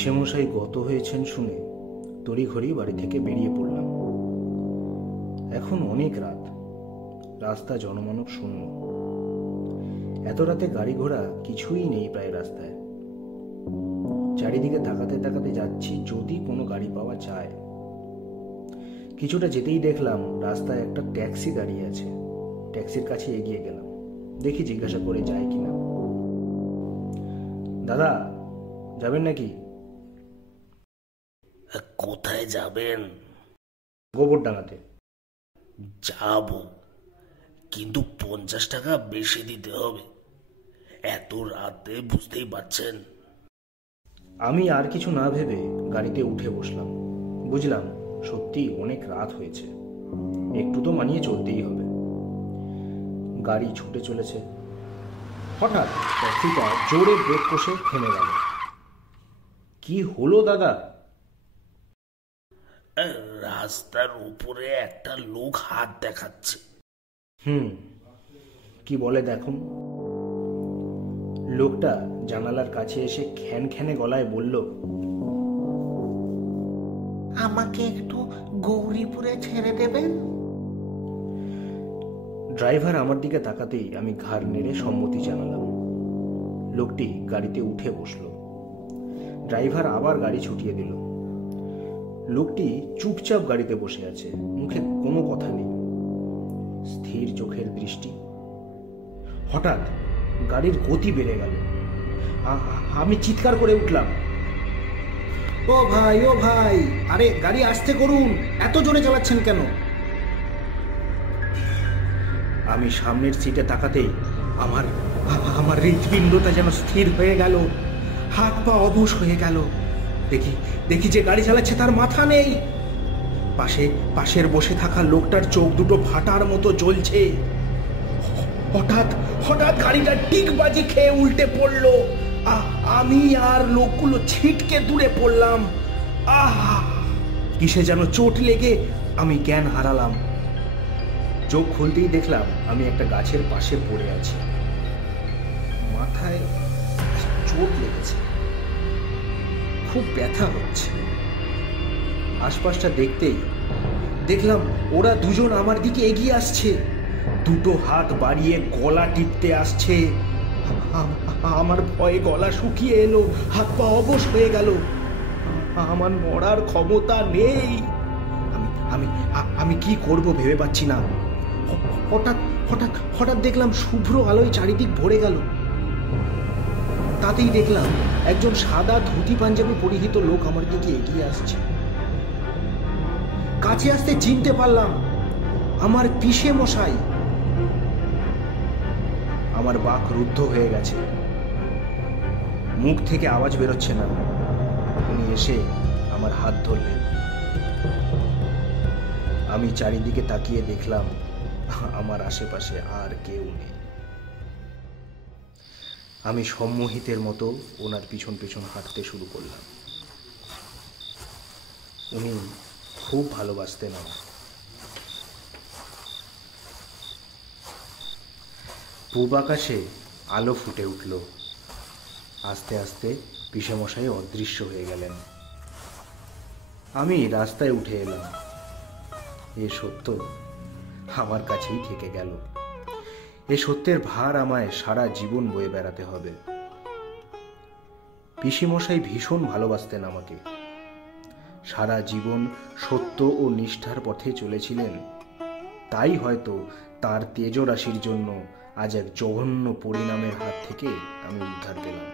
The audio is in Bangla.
পিসেমশাই গত হয়েছেন শুনে তড়িঘড়ি বাড়ি থেকে বেরিয়ে পড়লাম। এখন অনেক রাত, রাস্তা জনমানব শূন্য। এত রাতে গাড়ি ঘোড়া কিছুই নেই প্রায় রাস্তায়। চারিদিকে তাকাতে তাকাতে যাচ্ছি যদি কোনো গাড়ি পাওয়া যায়। কিছুটা যেতেই দেখলাম রাস্তায় একটা ট্যাক্সি দাঁড়িয়ে আছে। ট্যাক্সির কাছে এগিয়ে গেলাম, দেখি জিজ্ঞাসা করে যায় কিনা। দাদা, যাবেন নাকি? কোথায় যাবেন? গোবরডাঙ্গাতে। যাব, কিন্তু 50 টাকা বেশি দিতে হবে। এত রাতে বুঝতেই পারছেন। আমি আর কিছু না ভেবে গাড়িতে উঠে বসলাম। বুঝলাম সত্যি অনেক রাত হয়েছে, একটু তো মানিয়ে চলতেই হবে। গাড়ি ছুটে চলেছে। হঠাৎ ট্যাক্সিটা জোরে ব্রেক কষে থেমে গেল। কি হলো দাদা? রাস্তার উপরে একটা লোক হাত দেখাচ্ছে। কি বলে দেখুন। লোকটা জানালার কাছে এসে খ্যানখ্যানে গলায় বলল, আমাকে একটু গৌরীপুরে ছেড়ে দেবেন? ড্রাইভার আমার দিকে তাকাতেই আমি ঘাড় নেড়ে সম্মতি জানালাম। লোকটি গাড়িতে উঠে বসল। ড্রাইভার আবার গাড়ি ছুটিয়ে দিল। লোকটি চুপচাপ গাড়িতে বসে আছে, মুখে কোনো কথা নেই, স্থির চোখের দৃষ্টি। হঠাৎ গাড়ির গতি বেড়ে গেল। আমি চিৎকার করে উঠলাম, ও ভাই, ও ভাই, আরে গাড়ি আস্তে করুন, এত জোরে চালাচ্ছেন কেন? আমি সামনের সিটে তাকাতেই আমার হৃৎপিণ্ডটা যেন স্থির হয়ে গেল, হাত পা অবশ হয়ে গেল। দেখি যে গাড়ি চালাচ্ছে তার মাথা নেই। পাশের বসে থাকা লোকটার চোখ দুটো ফাটার মতো জ্বলছে। হঠাৎ গাড়িটা ডিগবাজি খেয়ে উল্টে পড়লো। আমি আর লোকগুলো ছিটকে দূরে পড়লাম। কিসে যেন চোট লেগে আমি জ্ঞান হারালাম। চোখ খুলতেই দেখলাম আমি একটা গাছের পাশে পড়ে আছি। মাথায় চোট লেগেছে, খুব ব্যথা হচ্ছে। আশপাশটা দেখতেই দেখলাম ওরা দুজন আমার দিকে এগিয়ে আসছে, দুটো হাত বাড়িয়ে গলা টিপতে আসছে। আমার ভয়ে গলা শুকিয়ে এলো, হাত পা অবশ হয়ে গেল। আমার মরার ক্ষমতা নেই। আমি কি করব ভেবে পাচ্ছি না। হঠাৎ দেখলাম শুভ্র আলোয় চারিদিক ভরে গেল। তাতেই দেখলাম একজন সাদা ধুতি পাঞ্জাবি পরিহিত লোক আমার দিকে এগিয়ে আসছে। কাছে আসতে চিনতে পারলাম আমার পিসে মশাই। আমার বাক রুদ্ধ হয়ে গেছে, মুখ থেকে আওয়াজ বেরোচ্ছে না। উনি এসে আমার হাত ধরলেন। আমি চারিদিকে তাকিয়ে দেখলাম আমার আশেপাশে আর কেউ নেই। আমি সম্মোহিতের মতো ওনার পিছন পিছন হাঁটতে শুরু করলাম। উনি খুব ভালোবাসতেন আমায়। পূব আকাশে আলো ফুটে উঠল। আস্তে আস্তে পিসেমশাই অদৃশ্য হয়ে গেলেন। আমি রাস্তায় উঠে এলাম। এ সত্য আমার কাছেই থেকে গেল। এ সত্যের ভার আমায় সারা জীবন বয়ে বেড়াতে হবে। পিসিমশাই ভীষণ ভালোবাসতেন আমাকে। সারা জীবন সত্য ও নিষ্ঠার পথে চলেছিলেন। তাই হয়তো তার তেজ রাশির জন্য আজ এক জঘন্য পরিণামের হাত থেকে আমি উদ্ধার পেলাম।